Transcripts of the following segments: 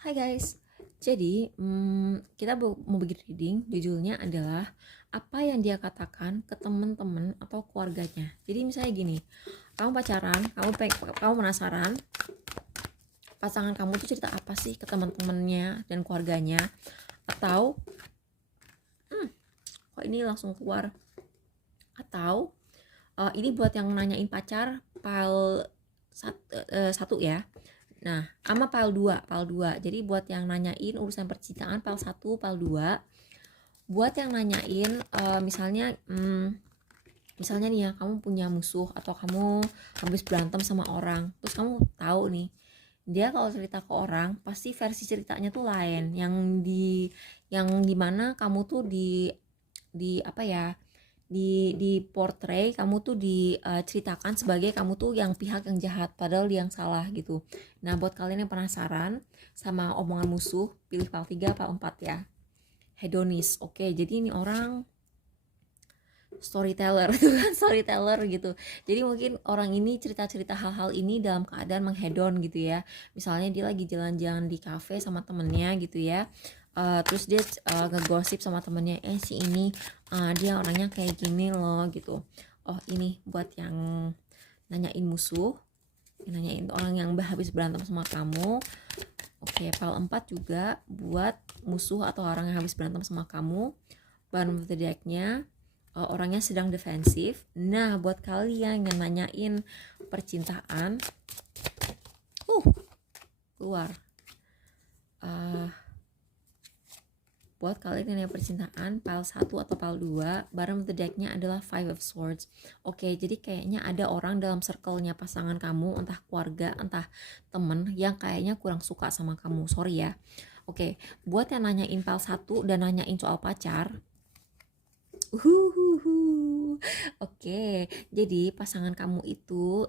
Hai guys, jadi kita mau bikin reading, judulnya adalah apa yang dia katakan ke teman-teman atau keluarganya. Jadi misalnya gini, kamu pacaran, kamu penasaran pasangan kamu tuh cerita apa sih ke teman-temannya dan keluarganya, atau kok ini langsung keluar, atau ini buat yang nanyain pacar pal satu ya. Nah, sama PAL 2. Jadi buat yang nanyain urusan percintaan PAL 1, PAL 2. Buat yang nanyain misalnya nih ya, kamu punya musuh atau kamu habis berantem sama orang. Terus kamu tahu nih, dia kalau cerita ke orang pasti versi ceritanya tuh lain. Yang dimana kamu tuh di apa ya? Di portray kamu tuh diceritakan sebagai kamu tuh yang pihak yang jahat padahal dia yang salah gitu. Nah, buat kalian yang penasaran sama omongan musuh, pilih PAL 3 PAL 4 ya. Hedonis. Oke, jadi ini orang storyteller itu kan, storyteller gitu. Jadi mungkin orang ini cerita-cerita hal-hal ini dalam keadaan menghedon gitu ya. Misalnya dia lagi jalan-jalan di cafe sama temennya gitu ya. Terus dia ngegosip sama temennya, si ini dia orangnya kayak gini loh gitu. Oh, ini buat yang nanyain musuh, nanyain orang yang habis berantem sama kamu. Oke, PAL 4 juga buat musuh atau orang yang habis berantem sama kamu. Bottom of the deck-nya orangnya sedang defensif. Nah, buat kalian yang nanyain percintaan, keluar. Buat kalian yang percintaan PAL 1 atau PAL 2, bottom of the deck-nya adalah Five of Swords. Oke, jadi kayaknya ada orang dalam circle-nya pasangan kamu, entah keluarga, entah temen, yang kayaknya kurang suka sama kamu. Sorry ya. Oke, buat yang nanyain PAL 1 dan nanyain soal pacar, Oke, jadi pasangan kamu itu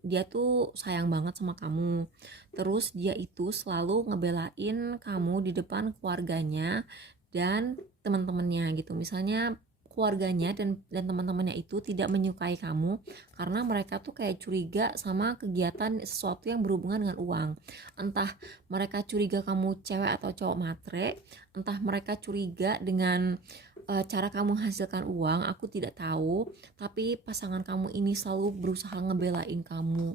dia tuh sayang banget sama kamu. Terus dia itu selalu ngebelain kamu di depan keluarganya dan teman-temannya gitu. Misalnya keluarganya dan teman-temannya itu tidak menyukai kamu karena mereka tuh kayak curiga sama kegiatan sesuatu yang berhubungan dengan uang. Entah mereka curiga kamu cewek atau cowok matre, entah mereka curiga dengan cara kamu menghasilkan uang, aku tidak tahu. Tapi pasangan kamu ini selalu berusaha ngebelain kamu.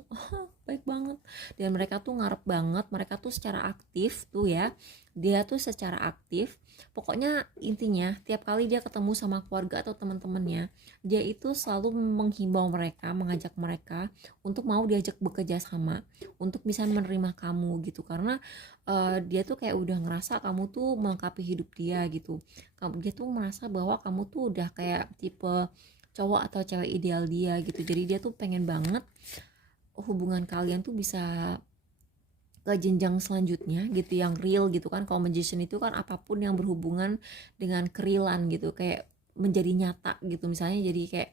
Baik banget. Dan mereka tuh ngarep banget, mereka tuh secara aktif tuh ya, dia tuh secara aktif. Pokoknya intinya tiap kali dia ketemu sama keluarga atau teman-temannya, dia itu selalu menghimbau mereka, mengajak mereka untuk mau diajak bekerja sama, untuk bisa menerima kamu gitu. Karena dia tuh kayak udah ngerasa kamu tuh melengkapi hidup dia gitu. Dia tuh merasa bahwa kamu tuh udah kayak tipe cowok atau cewek ideal dia gitu. Jadi dia tuh pengen banget hubungan kalian tuh bisa ke jenjang selanjutnya gitu, yang real gitu kan. Kalau magician itu kan apapun yang berhubungan dengan kerealan gitu, kayak menjadi nyata gitu. Misalnya jadi kayak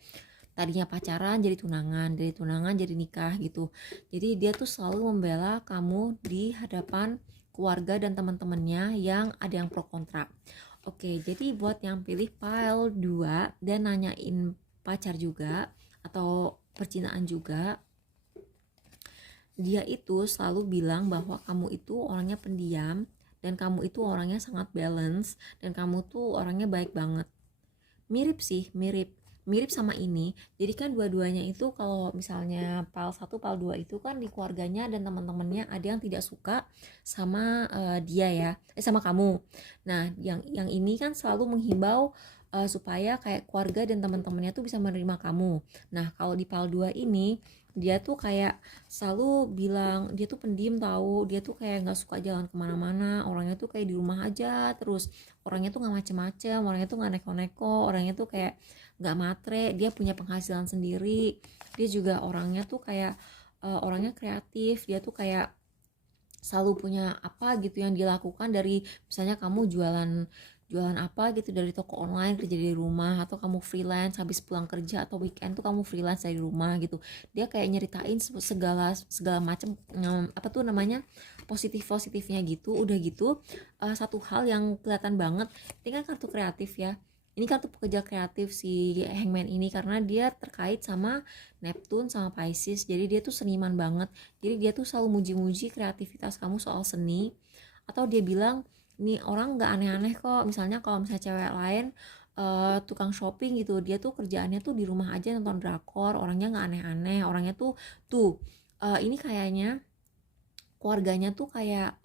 tadinya pacaran jadi tunangan, dari tunangan jadi nikah gitu. Jadi dia tuh selalu membela kamu di hadapan keluarga dan teman-temannya yang ada yang pro kontra. Oke, jadi buat yang pilih pile 2 dan nanyain pacar juga atau percintaan juga, dia itu selalu bilang bahwa kamu itu orangnya pendiam dan kamu itu orangnya sangat balance dan kamu tuh orangnya baik banget. Mirip sih, mirip sama ini. Jadi kan dua-duanya itu kalau misalnya PAL 1 PAL 2 itu kan di keluarganya dan teman-temannya ada yang tidak suka sama dia ya, sama kamu. Nah, yang ini kan selalu menghimbau supaya kayak keluarga dan teman-temannya tuh bisa menerima kamu. Nah, kalau di PAL 2 ini dia tuh kayak selalu bilang dia tuh pendiam tahu, dia tuh kayak nggak suka jalan kemana-mana, orangnya tuh kayak di rumah aja terus, orangnya tuh nggak macem-macem, orangnya tuh nggak neko-neko, orangnya tuh kayak nggak matre, dia punya penghasilan sendiri, dia juga orangnya tuh kayak orangnya kreatif, dia tuh kayak selalu punya apa gitu yang dilakukan. Dari misalnya kamu jualan jualan apa gitu dari toko online, kerja dari rumah, atau kamu freelance habis pulang kerja atau weekend tuh kamu freelance dari rumah gitu. Dia kayak nyeritain segala segala macam apa tuh namanya, positifnya gitu. Udah gitu satu hal yang kelihatan banget, ini kan kartu kreatif ya, Ini kartu pekerja kreatif si Hangman ini karena dia terkait sama Neptune sama Pisces. Jadi dia tuh seniman banget. Jadi dia tuh selalu muji-muji kreativitas kamu soal seni. Atau dia bilang, nih orang nggak aneh-aneh kok. Misalnya kalau misalnya cewek lain tukang shopping gitu, dia tuh kerjaannya tuh di rumah aja nonton drakor, orangnya nggak aneh-aneh, orangnya tuh ini kayaknya keluarganya tuh kayak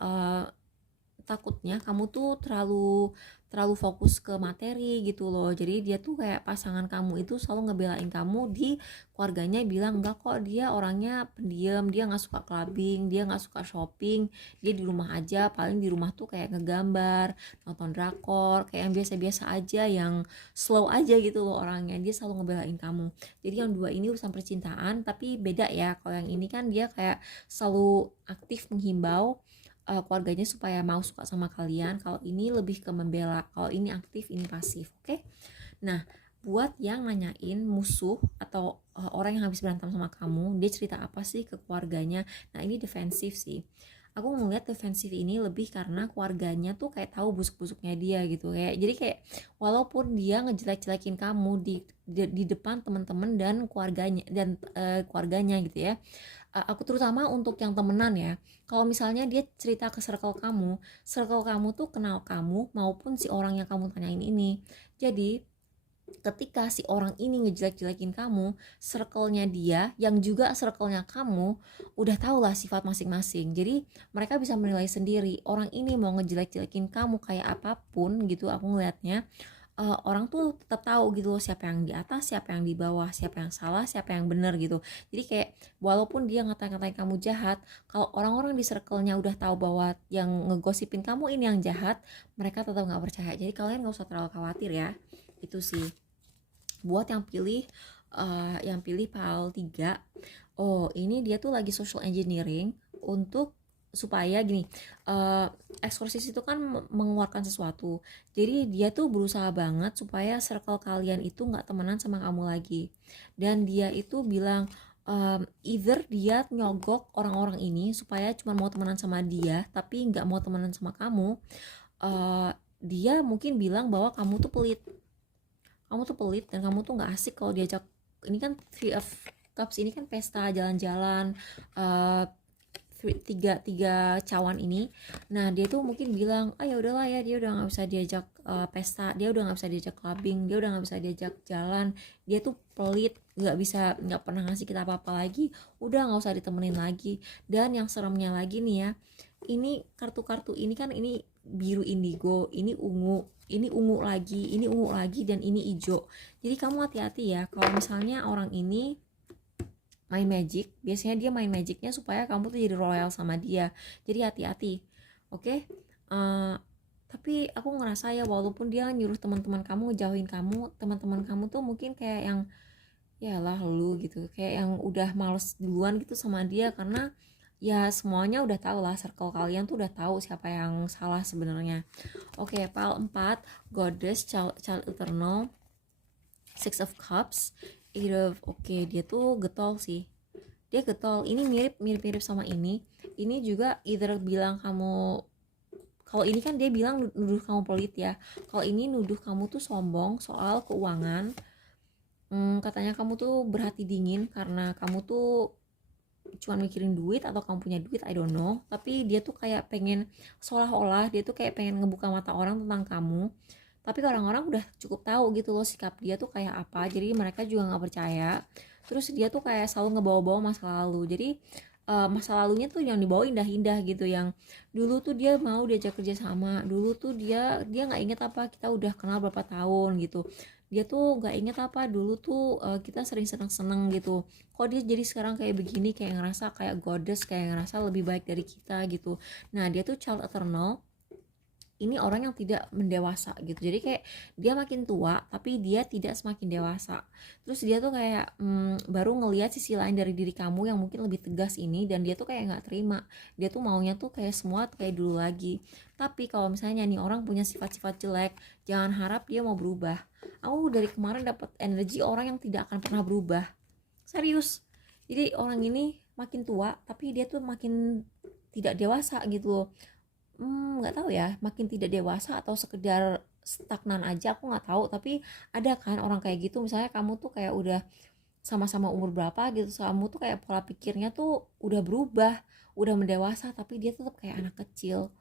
takutnya kamu tuh terlalu terlalu fokus ke materi gitu loh. Jadi dia tuh kayak pasangan kamu itu selalu ngebelain kamu di keluarganya, bilang enggak kok, dia orangnya pendiam, dia nggak suka clubbing, dia nggak suka shopping, dia di rumah aja, paling di rumah tuh kayak ngegambar, nonton drakor, kayak yang biasa-biasa aja, yang slow aja gitu loh orangnya. Dia selalu ngebelain kamu. Jadi yang dua ini urusan percintaan, tapi beda ya. Kalau yang ini kan dia kayak selalu aktif menghimbau keluarganya supaya mau suka sama kalian. Kalau ini lebih ke membela, kalau ini aktif, ini pasif. Oke. Nah, buat yang nanyain musuh atau orang yang habis berantem sama kamu, dia cerita apa sih ke keluarganya. Nah, ini defensif sih. Aku ngeliat defensif ini lebih karena keluarganya tuh kayak tahu busuk-busuknya dia gitu, kayak jadi kayak walaupun dia ngejelek-jelekin kamu di depan teman-teman dan keluarganya gitu ya. Aku terutama untuk yang temenan ya, kalau misalnya dia cerita ke circle kamu tuh kenal kamu maupun si orang yang kamu tanyain ini. Jadi ketika si orang ini ngejelek-jelekin kamu, circle-nya dia yang juga circle-nya kamu udah tau lah sifat masing-masing. Jadi mereka bisa menilai sendiri orang ini mau ngejelek-jelekin kamu kayak apapun gitu. Aku ngelihatnya orang tuh tetap tahu gitu loh, siapa yang di atas, siapa yang di bawah, siapa yang salah, siapa yang benar gitu. Jadi kayak walaupun dia ngatain kamu jahat, kalau orang-orang di circle-nya udah tahu bahwa yang ngegosipin kamu ini yang jahat, mereka tetap nggak percaya. Jadi kalian nggak usah terlalu khawatir ya. Itu sih. Buat yang pilih PAL 3, oh ini dia tuh lagi social engineering untuk supaya gini, eksorsis itu kan mengeluarkan sesuatu, jadi dia tuh berusaha banget supaya circle kalian itu nggak temenan sama kamu lagi. Dan dia itu bilang either dia nyogok orang-orang ini supaya cuma mau temenan sama dia tapi nggak mau temenan sama kamu. uh, Dia mungkin bilang bahwa kamu tuh pelit dan kamu tuh nggak asik kalau diajak. Ini kan Three of Cups ini kan pesta jalan-jalan, uh, tiga tiga cawan ini. Nah dia tuh mungkin bilang, ya udahlah ya, dia udah nggak bisa diajak pesta, dia udah nggak bisa diajak clubbing, dia udah nggak bisa diajak jalan, dia tuh pelit, nggak pernah ngasih kita apa-apa lagi, udah nggak usah ditemenin lagi. Dan yang seremnya lagi nih ya, ini kartu-kartu ini kan, ini biru indigo, ini ungu lagi, dan ini hijau. Jadi kamu hati-hati ya kalau misalnya orang ini main magic. Biasanya dia main magicnya supaya kamu tuh jadi royal sama dia. Jadi hati-hati. Oke. Tapi aku ngerasa ya, walaupun dia nyuruh teman-teman kamu ngejauhin kamu, teman-teman kamu tuh mungkin kayak yang ya lah lu gitu, kayak yang udah males duluan gitu sama dia, karena ya semuanya udah tahu lah, circle kalian tuh udah tahu siapa yang salah sebenarnya. Oke, pile 4, Goddess, Child Eternal, Six of Cups, oke, dia tuh getol sih. Dia getol. Ini mirip sama ini juga either bilang kamu, kalau ini kan dia bilang nuduh kamu pelit ya, kalau ini nuduh kamu tuh sombong soal keuangan. Katanya kamu tuh berhati dingin karena kamu tuh cuma mikirin duit, atau kamu punya duit, I don't know. Tapi dia tuh kayak pengen, seolah-olah dia tuh kayak pengen ngebuka mata orang tentang kamu, tapi orang-orang udah cukup tahu gitu loh sikap dia tuh kayak apa, jadi mereka juga nggak percaya. Terus dia tuh kayak selalu ngebawa-bawa masa lalu. Jadi masa lalunya tuh yang dibawa indah-indah gitu, yang dulu tuh dia mau diajak kerja sama, dulu tuh dia nggak inget apa kita udah kenal berapa tahun gitu. Dia tuh nggak inget apa dulu tuh kita sering seneng-seneng gitu, kok dia jadi sekarang kayak begini, kayak ngerasa kayak goddess, kayak ngerasa lebih baik dari kita gitu. Nah dia tuh child eternal, ini orang yang tidak mendewasa gitu. Jadi kayak dia makin tua tapi dia tidak semakin dewasa. Terus dia tuh kayak baru ngelihat sisi lain dari diri kamu yang mungkin lebih tegas ini, dan dia tuh kayak nggak terima. Dia tuh maunya tuh kayak semua kayak dulu lagi. Tapi kalau misalnya nih orang punya sifat-sifat jelek, jangan harap dia mau berubah. Aku dari kemarin dapat energi orang yang tidak akan pernah berubah, serius. Jadi orang ini makin tua tapi dia tuh makin tidak dewasa gitu loh. Nggak tahu ya, makin tidak dewasa atau sekedar stagnan aja, aku nggak tahu, tapi ada kan orang kayak gitu. Misalnya kamu tuh kayak udah sama-sama umur berapa gitu, kamu tuh kayak pola pikirnya tuh udah berubah, udah mendewasa, tapi dia tetap kayak anak kecil.